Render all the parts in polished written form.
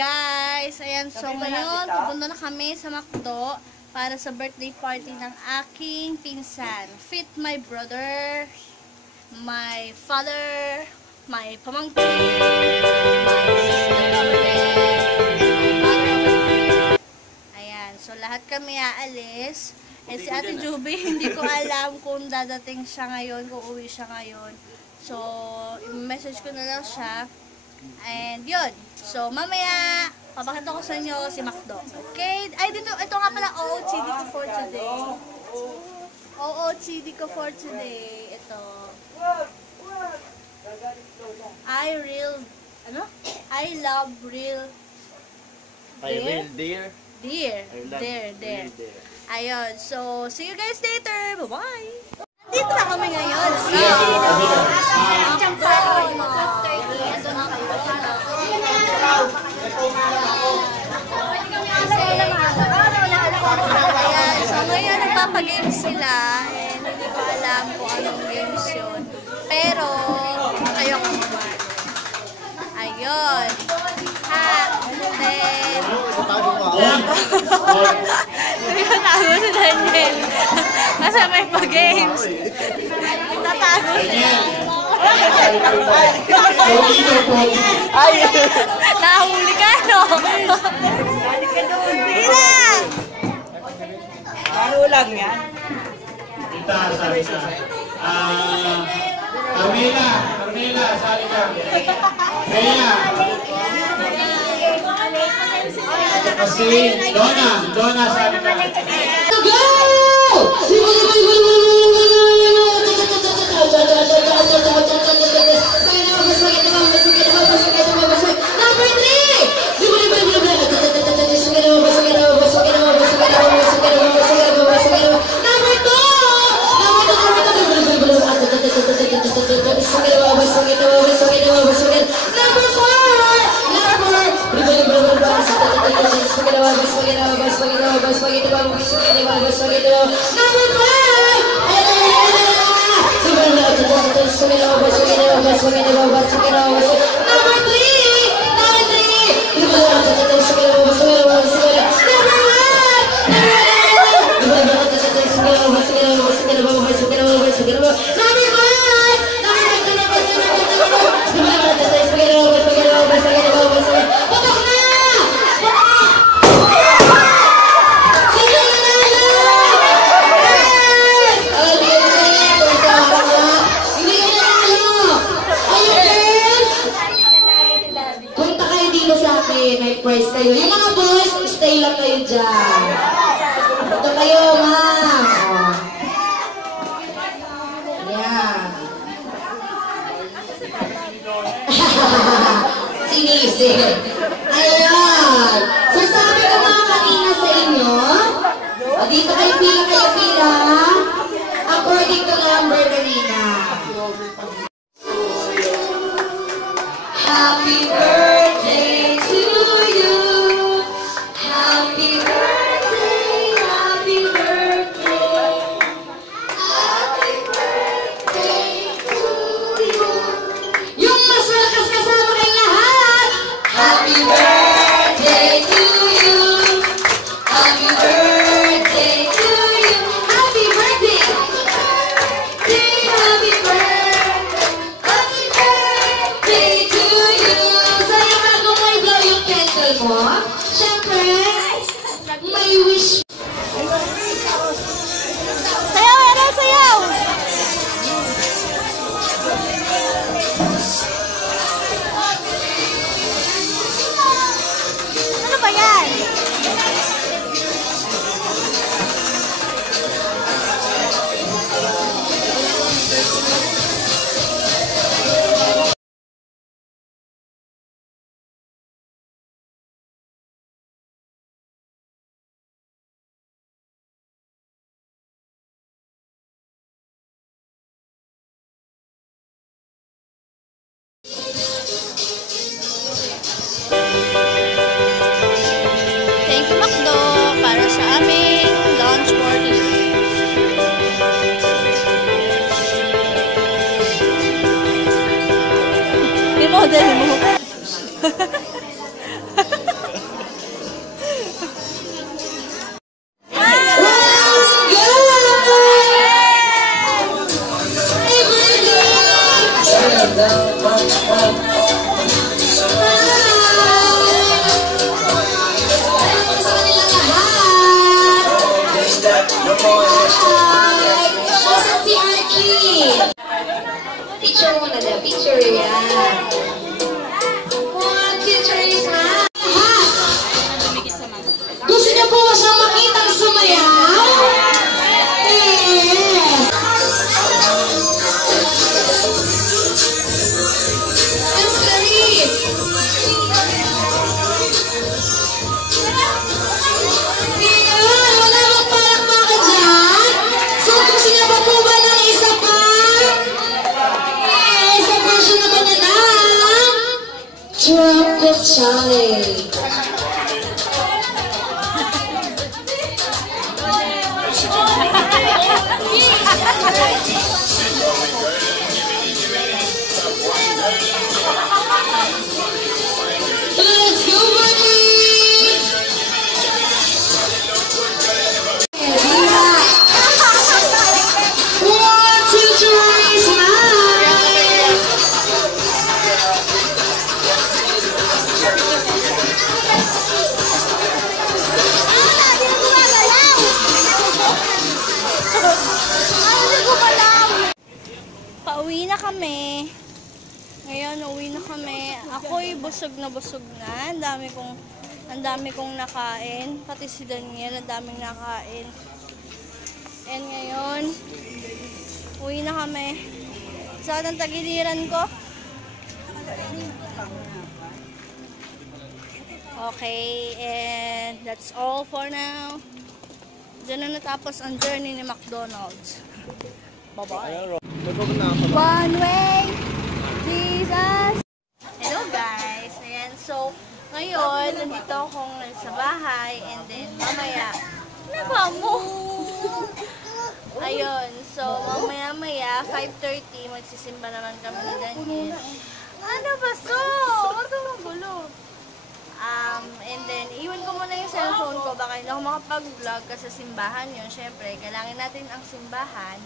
guys! Ayan, so ngayon, pupunta na kami sa McDo para sa birthday party ng aking pinsan. Fit my brother, my father, my pamangkin, my sister over there, and my mother over there. Ayan, so lahat kami aalis. And si Ate Juby, hindi ko alam kung dadating siya ngayon, kung uwi siya ngayon. So, i-message ko na lang siya. And yun. So, mamaya, papakita ko sa inyo si McDo. Okay? Ay, dito, ito nga pala OOTD ko for today. OOTD ko for today. Ito. I love real dear. Dear. Ayun. So, see you guys later. Bye-bye. Dito na kami ngayon. So ngayon nagpapagames sila and hindi ko alam kung anong games yun. Pero kayo kumaman. Ayun. Then tatago si Daniel. Kasi may pa-games. Tatago siya. Ay! Nahuli ka, no? Sige lang! Ano lang yan? Kita, sali ka. Carmela, sali ka. Kaya. Kasi, Donna, sali ka. Go! May prize kayo. Yung mga boys, stay lang kayo dyan. Ito kayo, ma'am. Ayan. Sinisig. Ayan. So, sabi ko mga kanina sa inyo, dito kayo pila. According to number kanina. Happy birthday. model mo. Hi! Asan si Archie? Picture muna na. Picture yan. 1, 2, 3, smile. Gusto niyo po ba siya makitang sumayaw? Yes! Yes, Clarice! Ayan, wala bang palakpaka dyan? So, gusto niyo pa po ba ng isa pa? Yes, sa version naman na lang. Trumpet Challenge. Let's go, buddy! One, two, three, smile! Pauwi na kami. Ngayon, uwi na kami. Ako'y busog na busog na. Ang dami kong nakain. Pati si Daniel, ang daming nakain. And ngayon, uwi na kami. Saan ang tagiliran ko? Okay, and that's all for now. Diyan na natapos ang journey ni McDonald's. Bye-bye. One way, Jesus! Hello guys! Ayan, so ngayon, nandito akong sa bahay and then mamaya, ano ba mo? Ayun, so mamaya 5:30 magsisimba naman kami ni Daniel. Ano ba so? Huwag ka magulo. And then, iwan ko muna yung cellphone ko, baka hindi ako makapag-vlog kasi simbahan yun. Siyempre, galangin natin ang simbahan.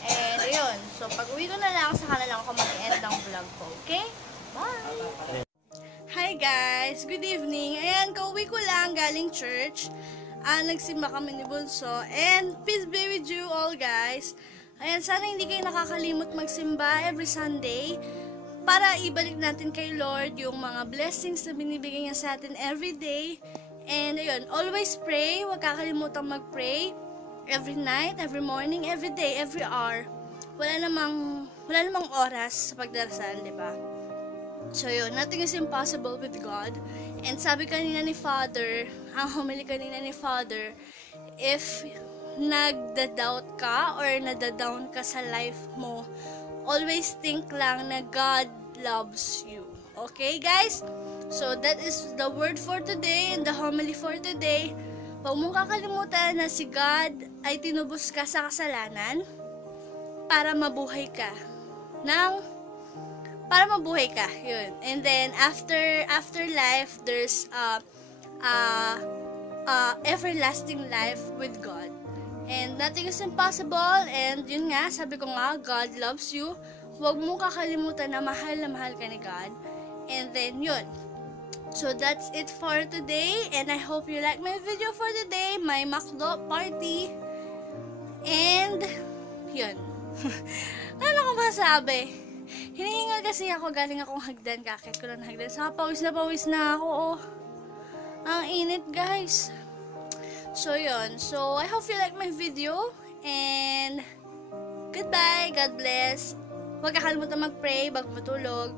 And, ayun. So, pag uwi ko na lang, saka na lang ako mag-end ng vlog ko. Okay? Bye! Hi guys! Good evening! Ayan, kauwi ko lang galing church. Nagsimba kami ni Bunso. And, peace be with you all guys. Ayan, sana hindi kayo nakakalimot magsimba every Sunday. Para ibalik natin kay Lord yung mga blessings na binibigay niya sa atin every day. And ayun, always pray. Huwag kakalimutan mag-pray. Every night, every morning, every day, every hour. Wala namang oras sa pagdarasal, di ba? So yun, nothing is impossible with God. And sabi kanina ni Father, ang homily kanina ni Father, if nagda-doubt ka or nada-down ka sa life mo, always think lang na God loves you. Okay, guys? So, that is the word for today and the homily for today. Huwag mong kakalimutan na si God ay tinubos ka sa kasalanan para mabuhay ka. Para mabuhay ka. Yun. And then, after life, there's everlasting life with God. And nothing is impossible. And yun nga, sabi ko nga, God loves you. Huwag mong kakalimutan na mahal ka ni God. And then yun. So that's it for today. And I hope you like my video for today. My McDo party. And yun. Ano ko masabi? Hinihingal kasi ako. Galing akong hagdan. Kakit ko lang hagdan. Saka pawis na ako. Oh. Ang init guys. So, yun. So, I hope you like my video. And, goodbye. God bless. Huwag kakalimutan mag-pray bago matulog.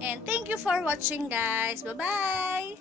And, thank you for watching, guys. Bye-bye!